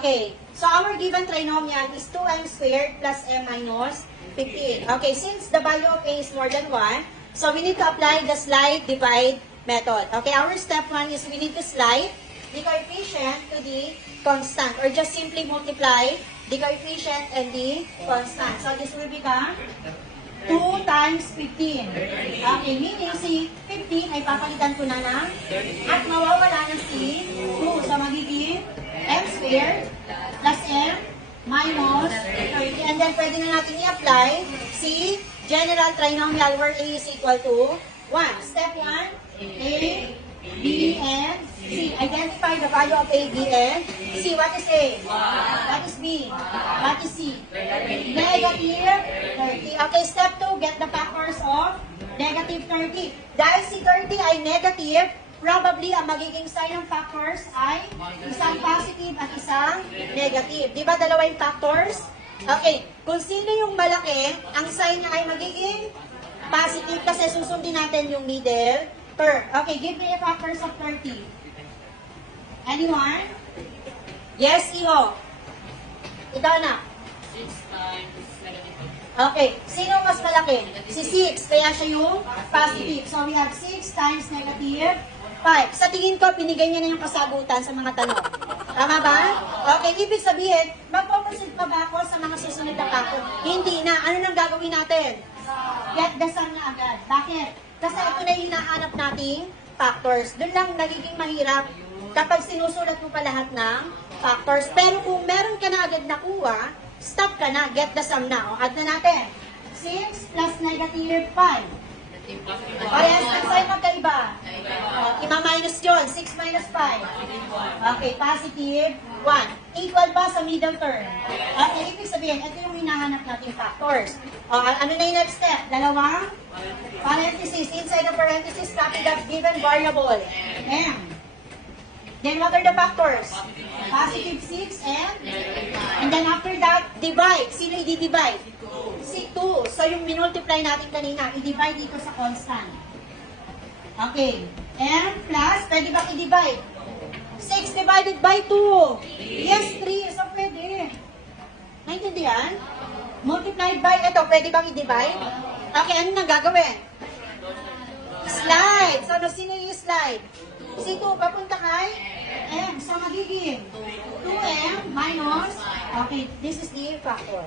Okay, so our given trinomial is 2m squared plus m minus 15. Okay, since the value of a is more than 1, so we need to apply the slide divide method. Okay, our step 1 is we need to slide the coefficient to the constant or just simply multiply the coefficient and the constant. So this will become 2 times 15. Okay, meaning si 15 ay papalitan ko na ng at mawawala na si 2. So magiging m squared plus m minus 30. And then pwede na natin i-apply si general trinomial where a is equal to 1. Step 1, a, b, and c. Identify the value of a, b, and c. What is a? What is b? What is c? Negative 30. Okay, step 2, get the factors of negative 30. Dahil si 30 ay negative, probably ang magiging sign ng factors ay isang positive at isang negative. Di ba dalawa yung factors? Okay, kung sino yung malaki, ang sign niya ay magiging positive kasi susundin natin yung middle term. Okay, give me the factors of 30. Anyone? Yes, Iho. Ikaw na. 6 times negative 5. Okay, sino mas malaki? Si 6, kaya siya yung positive. So we have 6 times negative 5. Sa tingin ko, binigay niya na yung kasagutan sa mga tanong. Tama ba? Okay, ibig sabihin, magpapasid pa ba ako sa mga susunod na factor? Hindi na. Ano nang gagawin natin? Get the sum na agad. Bakit? Kasi ito na yung hinahanap nating factors. Doon lang nagiging mahirap kapag sinusulat mo pa lahat ng factors. Pero kung meron ka na agad nakuha, stop ka na. Get the sum na. O, add na natin. 6 plus negative 5. Parehas ang sign magkaiba. Ima-minus yun. 6 minus 5. Okay, positive 1. Equal ba sa middle term? Okay, ibig sabihin, ito yung hinahanap nating factors. Ano na yung next step? Dalawang parenthesis. Inside the parenthesis, copy the given variable. M. Then what are the factors? Positive 6 and then after that, divide. Sino i-divide? Si 2. So yung minultiply natin kanina, i-divide dito sa constant. Okay. M plus, pwede ba i-divide? 6 divided by 2. Yes, 3. So pwede. Naintindihan? Multiplied by, ito, pwede bang i-divide? Okay, ano nang gagawin? Slide. So, sino yung slide? Si 2, papunta kay M. So, magiging 2M minus, okay, this is the factor.